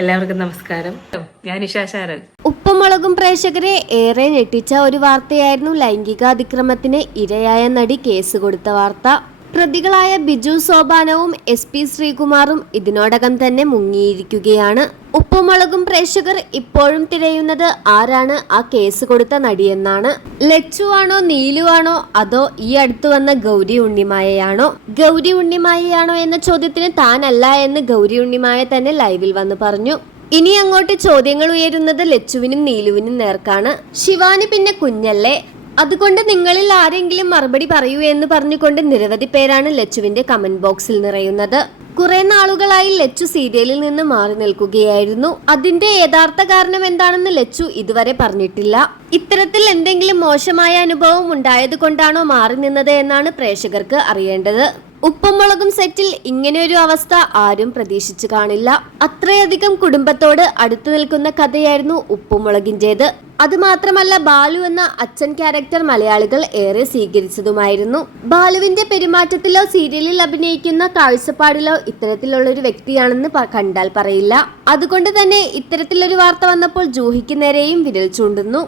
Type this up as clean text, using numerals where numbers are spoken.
എല്ലാവർക്കും നമസ്കാരം. ഞാൻ ഇഷാശാരൻ. ഉപ്പും മുളകും പ്രേക്ഷകരെ ഏറെ ഞെട്ടിച്ച ഒരു വാർത്തയായിരുന്നു ലൈംഗികാതിക്രമത്തിന് ഇരയായ നടി കേസ് കൊടുത്ത വാർത്ത. പ്രതികളായ ബിജു സോപാനവും SP ശ്രീകുമാറും ഇതിനോടകം തന്നെ മുങ്ങിയിരിക്കുകയാണ്. ഉപ്പും മുളകും പ്രേക്ഷകർ ഇപ്പോഴും തിരയുന്നത് ആരാണ് ആ കേസ് കൊടുത്ത നടിയെന്നാണ്. ലച്ചു ആണോ, നീലു ആണോ, അതോ ഈ അടുത്ത് വന്ന ഗൗരി ഉണ്ണിമായയാണോ? ഗൗരി ഉണ്ണിമായയാണോ എന്ന ചോദ്യത്തിന് താനല്ല എന്ന് ഗൗരി ഉണ്ണിമായ തന്നെ ലൈവിൽ വന്ന് പറഞ്ഞു. ഇനി അങ്ങോട്ട് ചോദ്യങ്ങൾ ഉയരുന്നത് ലച്ചുവിനും നീലുവിനും നേർക്കാണ്. ശിവാനി പിന്നെ കുഞ്ഞല്ലേ, അതുകൊണ്ട് നിങ്ങളിൽ ആരെങ്കിലും മറുപടി പറയൂ എന്ന് പറഞ്ഞുകൊണ്ട് നിരവധി പേരാണ് ലച്ചുവിന്റെ കമന്റ് ബോക്സിൽ നിറയുന്നത്. കുറെ നാളുകളായി ലച്ചു സീരിയലിൽ നിന്ന് മാറി നിൽക്കുകയായിരുന്നു. അതിന്റെ യഥാർത്ഥ കാരണം എന്താണെന്ന് ലച്ചു ഇതുവരെ പറഞ്ഞിട്ടില്ല. ഇത്തരത്തിൽ എന്തെങ്കിലും മോശമായ അനുഭവം ഉണ്ടായത് കൊണ്ടാണോ മാറി നിന്നത് എന്നാണ് പ്രേക്ഷകർക്ക് അറിയേണ്ടത്. ഉപ്പും മുളകും സെറ്റിൽ ഇങ്ങനെയൊരു അവസ്ഥ ആരും പ്രതീക്ഷിച്ചു കാണില്ല. അത്രയധികം കുടുംബത്തോട് അടുത്തു നിൽക്കുന്ന കഥയായിരുന്നു ഉപ്പും മുളകിൻ്റേത്. അതുമാത്രമല്ല, ബാലു എന്ന അച്ഛൻ ക്യാരക്ടർ മലയാളികൾ ഏറെ സ്വീകരിച്ചതുമായിരുന്നു. ബാലുവിന്റെ പെരുമാറ്റത്തിലോ സീരിയലിൽ അഭിനയിക്കുന്ന കാഴ്ചപ്പാടിലോ ഇത്തരത്തിലുള്ള ഒരു വ്യക്തിയാണെന്ന് കണ്ടാൽ പറയില്ല. അതുകൊണ്ട് തന്നെ ഇത്തരത്തിലൊരു വാർത്ത വന്നപ്പോൾ ജൂഹിക്ക് നേരെയും വിരൽ ചൂണ്ടുന്നു.